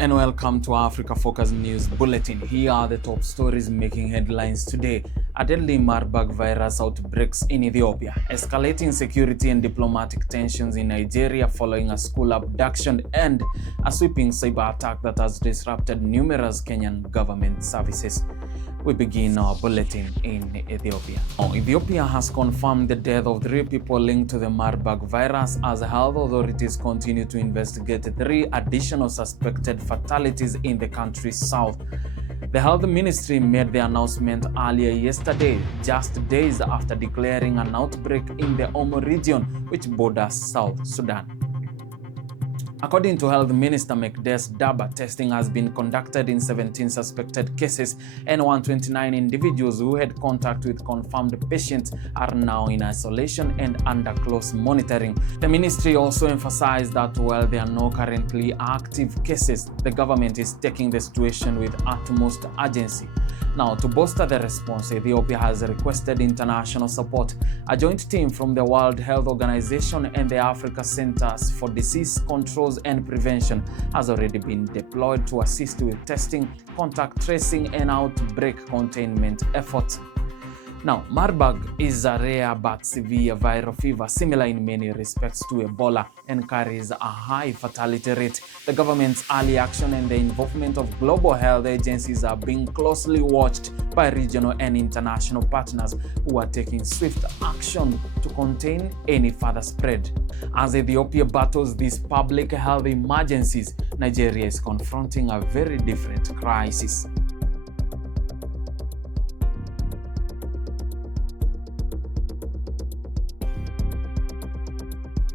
and welcome to Africa Focus News Bulletin. Here are the top stories making headlines today. A deadly Marburg virus outbreaks in Ethiopia, escalating security and diplomatic tensions in Nigeria following a school abduction, and a sweeping cyber attack that has disrupted numerous Kenyan government services. We begin our bulletin in Ethiopia. Ethiopia has confirmed the death of 3 people linked to the Marburg virus as health authorities continue to investigate 3 additional suspected fatalities in the country's south. The health ministry made the announcement earlier yesterday, just days after declaring an outbreak in the Omo region, which borders South Sudan. According to Health Minister Mekdes Daba, testing has been conducted in 17 suspected cases, and 129 individuals who had contact with confirmed patients are now in isolation and under close monitoring. The ministry also emphasized that while there are no currently active cases, the government is taking the situation with utmost urgency. Now, to bolster the response, Ethiopia has requested international support. A joint team from the World Health Organization and the Africa Centers for Disease Controls and Prevention has already been deployed to assist with testing, contact tracing, and outbreak containment efforts. Now, Marburg is a rare but severe viral fever, similar in many respects to Ebola, and carries a high fatality rate. The government's early action and the involvement of global health agencies are being closely watched by regional and international partners who are taking swift action to contain any further spread. As Ethiopia battles these public health emergencies, Nigeria is confronting a very different crisis.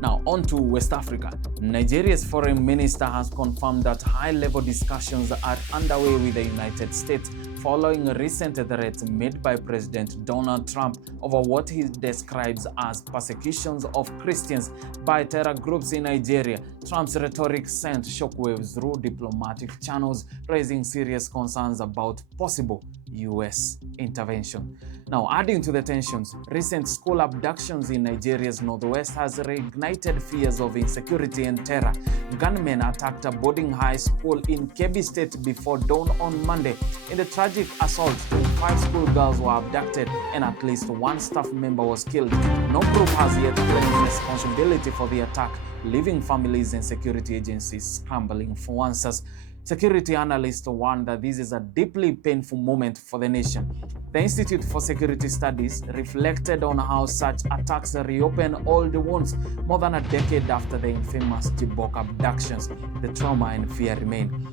Now, on to West Africa. Nigeria's foreign minister has confirmed that high-level discussions are underway with the United States following recent threats made by President Donald Trump over what he describes as persecutions of Christians by terror groups in Nigeria. Trump's rhetoric sent shockwaves through diplomatic channels, raising serious concerns about possible U.S. intervention. Now, adding to the tensions, recent school abductions in Nigeria's northwest has reignited fears of insecurity and terror. Gunmen attacked a boarding high school in Kebbi State before dawn on Monday. In the tragic assault, 25 schoolgirls were abducted and at least 1 staff member was killed. No group has yet claimed responsibility for the attack, leaving families and security agencies scrambling for answers. Security analysts warn that this is a deeply painful moment for the nation. The Institute for Security Studies reflected on how such attacks reopen old wounds more than a decade after the infamous Chibok abductions. The trauma and fear remain.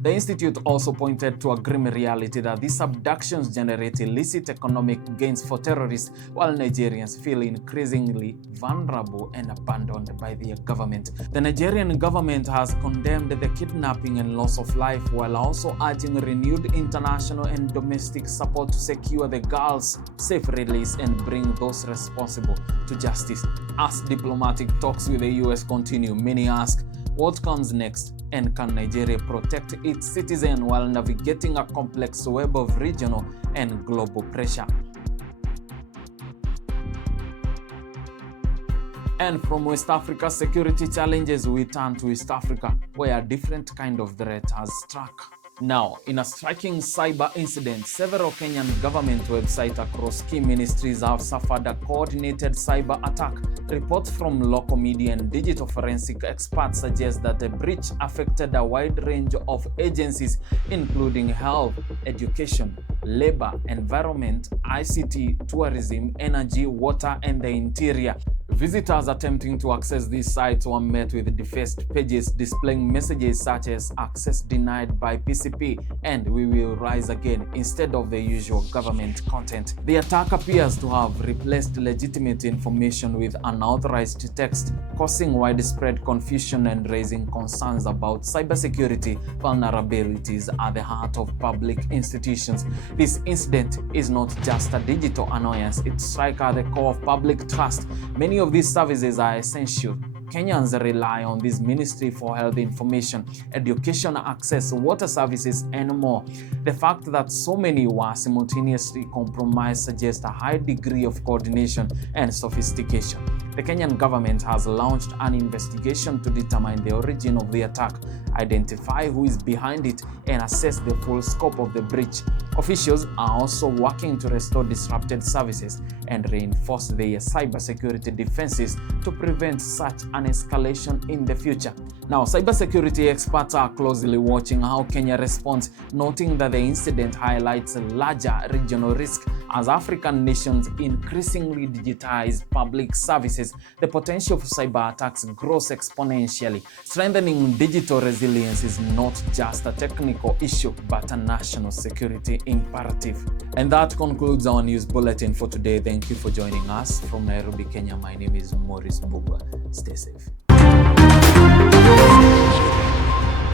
The Institute also pointed to a grim reality that these abductions generate illicit economic gains for terrorists, while Nigerians feel increasingly vulnerable and abandoned by their government. The Nigerian government has condemned the kidnapping and loss of life, while also urging renewed international and domestic support to secure the girls' safe release and bring those responsible to justice. As diplomatic talks with the US continue, many ask, what comes next? And can Nigeria protect its citizens while navigating a complex web of regional and global pressure? And from West Africa's security challenges, we turn to East Africa, where a different kind of threat has struck. Now, in a striking cyber incident, several Kenyan government websites across key ministries have suffered a coordinated cyber attack. Reports from local media and digital forensic experts suggest that the breach affected a wide range of agencies, including health, education, labor, environment, ICT, tourism, energy, water, and the interior. Visitors attempting to access these sites were met with defaced pages displaying messages such as "access denied by PCP" and "we will rise again" instead of the usual government content. The attack appears to have replaced legitimate information with unauthorized text, causing widespread confusion and raising concerns about cybersecurity vulnerabilities at the heart of public institutions. This incident is not just a digital annoyance, it strikes at the core of public trust. Many of these services are essential Kenyans rely on this ministry for health information, education access, water services, and more. The fact that so many were simultaneously compromised suggests a high degree of coordination and sophistication. The Kenyan government has launched an investigation to determine the origin of the attack, identify who is behind it, and assess the full scope of the breach. Officials are also working to restore disrupted services and reinforce their cybersecurity defenses to prevent such an escalation in the future. Now, cybersecurity experts are closely watching how Kenya responds, noting that the incident highlights a larger regional risk. As African nations increasingly digitize public services, the potential for cyber attacks grows exponentially. Strengthening digital resilience is not just a technical issue, but a national security imperative. And that concludes our news bulletin for today. Thank you for joining us. From Nairobi, Kenya, my name is Maurice Mbugua. Stay safe.